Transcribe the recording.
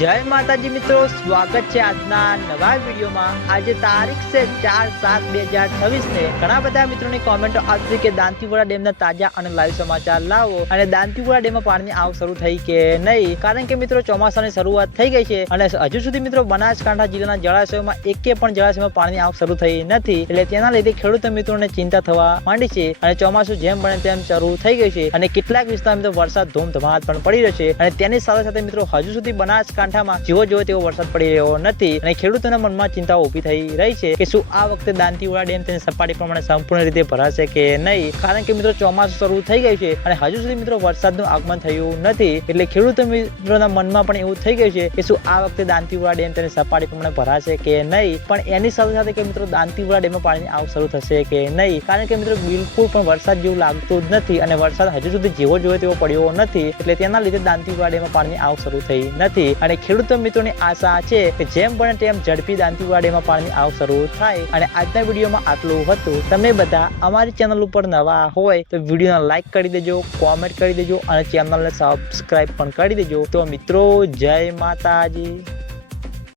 જય માતાજી મિત્રો, સ્વાગત છે આજના નવા વિડીયોમાં। આજે તારીખ છે 4/7/2026 ને ઘણા બધા મિત્રોની કોમેન્ટો આવતી કે દાંતીવાડા ડેમના તાજા અને લાઈવ સમાચાર લાવો અને દાંતીવાડા ડેમમાં પાણીની આવક શરૂ થઈ કે નહીં, કારણ કે મિત્રો ચોમાસાની શરૂઆત થઈ ગઈ છે અને હજુ સુધી મિત્રો બનાસકાંઠા જિલ્લાના જળાશયોમાં એકે પણ જળાશયમાં પાણીની આવક શરૂ થઈ નથી। એટલે તેના લીધે ખેડૂત મિત્રોને ચિંતા થવા માંડી છે અને ચોમાસું જેમ બને તેમ શરૂ થઈ ગયું છે અને કેટલાક વિસ્તારમાં મિત્રો વરસાદ ધૂમધમાટ પણ પડી રહ્યો છે અને તેની સાથે સાથે મિત્રો હજુ સુધી બનાસકાંઠામાં જેવો જોવો તેવો વરસાદ પડી રહ્યો નથી અને ખેડૂતોના મનમાં ચિંતાઓ ઊભી થઈ રહી છે કે શું આ વખતે દાંતીવાડા ડેમ તેની સપાટી પ્રમાણે સંપૂર્ણ રીતે ભરાશે કે નહીં, કારણ કે મિત્રો ચોમાસું શરૂ થઈ ગયું છે અને હજુ સુધી મિત્રો વરસાદનું આગમન થયું નથી। એટલે ખેડૂત મિત્રોના મનમાં પણ એવું થઈ ગયું છે કે શું આ વખતે દાંતીવાડા ડેમ તેની સપાટી પ્રમાણે ભરાશે કે નહીં, પણ એની સાથે સાથે કે મિત્રો દાંતીવાડા ડેમમાં પાણીની આવક શરૂ થશે કે નહીં, કારણ કે મિત્રો બિલકુલ પણ વરસાદ જેવું લાગતું જ નથી અને વરસાદ હજુ સુધી જેવો જોઈએ તેવો પડ્યો નથી। એટલે તેના લીધે દાંતીવાડા ડેમમાં પાણીની આવક શરૂ થઈ નથી અને ખેડૂતો મિત્રોની આશા છે કે જેમ બને તેમ ઝડપી દાંતીવાડા ડેમમાં પાણીની આવક શરૂ થાય। અને આજના વિડીયોમાં આટલું હતું। તમે બધા અમારી ચેનલ ઉપર નવા હોય તો વિડીયોને લાઈક કરી દેજો, કોમેન્ટ કરી દેજો અને ચેનલને સબસ્ક્રાઇબ પણ કરી દેજો। તો મિત્રો જય માતાજી।